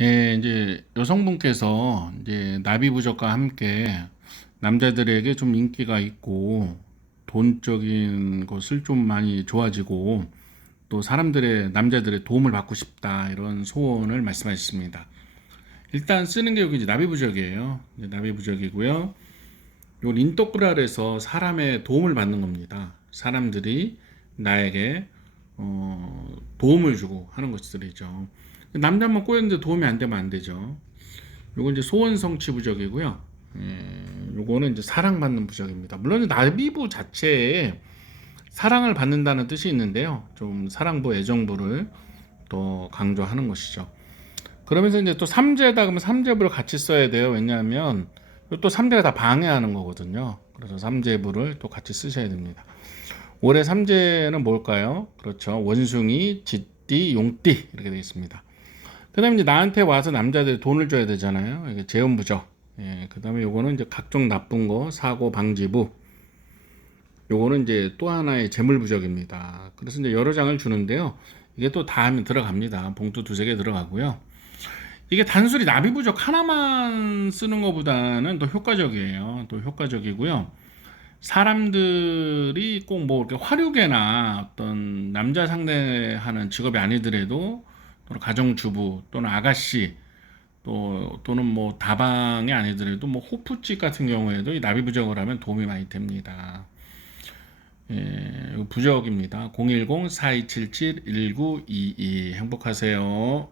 예, 이제 여성분께서 이제 나비 부적과 함께 남자들에게 좀 인기가 있고 돈적인 것을 좀 많이 좋아지고 또 사람들의 남자들의 도움을 받고 싶다 이런 소원을 말씀하셨습니다. 일단 쓰는 게 여기 이제 나비 부적이에요. 이제 나비 부적이고요. 이건 인토크랄에서 사람의 도움을 받는 겁니다. 사람들이 나에게 어, 도움을 주고 하는 것들이죠. 남자만 꼬였는데 도움이 안 되면 안 되죠. 요건 이제 소원 성취 부적이고요. 예, 요거는 이제 사랑받는 부적입니다. 물론 나비부 자체에 사랑을 받는다는 뜻이 있는데요. 좀 사랑부, 애정부를 또 강조하는 것이죠. 그러면서 이제 또 삼재다 그러면 삼재부를 같이 써야 돼요. 왜냐하면 또 삼재가 다 방해하는 거거든요. 그래서 삼재부를 또 같이 쓰셔야 됩니다. 올해 삼재는 뭘까요? 그렇죠. 원숭이, 쥐띠, 용띠 이렇게 되어 있습니다. 그 다음에 이제 나한테 와서 남자들이 돈을 줘야 되잖아요. 이게 재원부죠. 예, 그 다음에 요거는 이제 각종 나쁜 거 사고 방지부. 요거는 이제 또 하나의 재물부적입니다. 그래서 이제 여러 장을 주는데요. 이게 또 다 하면 들어갑니다. 봉투 두세 개 들어가고요. 이게 단순히 나비부적 하나만 쓰는 것보다는 더 효과적이에요. 또 효과적이고요. 사람들이 꼭 뭐 이렇게 화류계나 어떤 남자 상대하는 직업이 아니더라도 또는 가정주부 또는 아가씨 또 또는 뭐 다방이 아니더라도 뭐 호프집 같은 경우에도 이 나비 부적을 하면 도움이 많이 됩니다. 예, 부적입니다. 010-4277-1922 행복하세요.